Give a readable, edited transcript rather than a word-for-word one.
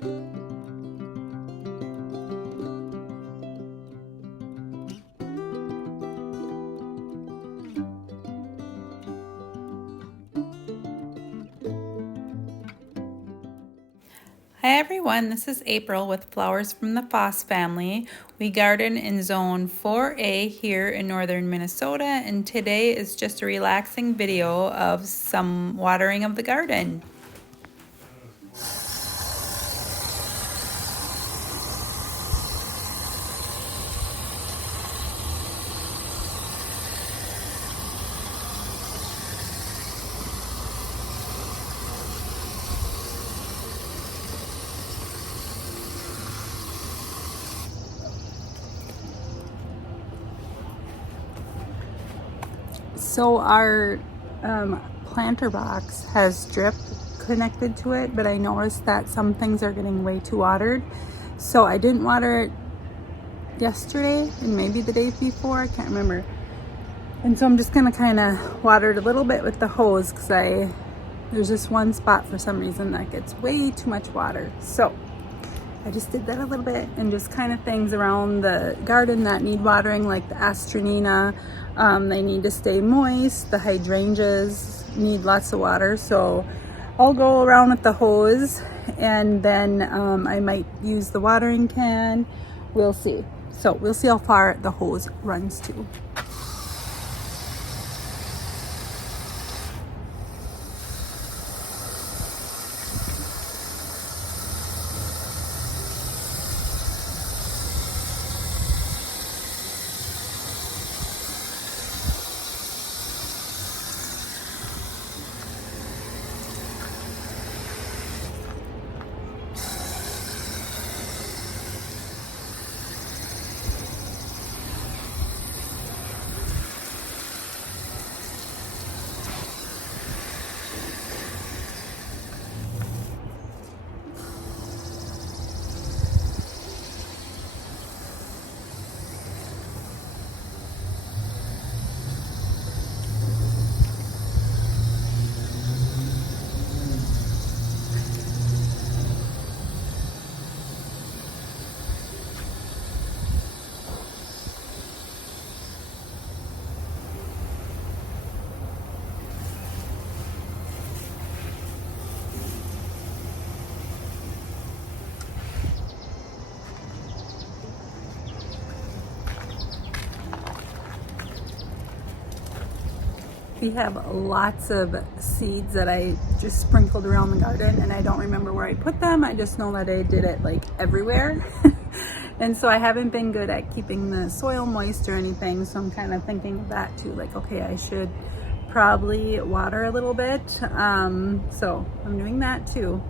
Hi everyone, this is April with Flowers from the Foss family. We garden in zone 4A here in northern Minnesota, and today is just a relaxing video of some watering of the garden. So our planter box has drip connected to it, but I noticed that some things are getting way too watered. So I didn't water it yesterday and maybe the day before, I can't remember. And so I'm just gonna kind of water it a little bit with the hose because there's just one spot for some reason that gets way too much water. So I just did that a little bit, and just kind of things around the garden that need watering, like the astronina, they need to stay moist. The hydrangeas need lots of water, so I'll go around with the hose, and then I might use the watering can. We'll see. So we'll see how far the hose runs to. We have lots of seeds that I just sprinkled around the garden, and I don't remember where I put them. I just know that I did it like everywhere. And so I haven't been good at keeping the soil moist or anything. So I'm kind of thinking of that too. Like, okay, I should probably water a little bit. So I'm doing that too.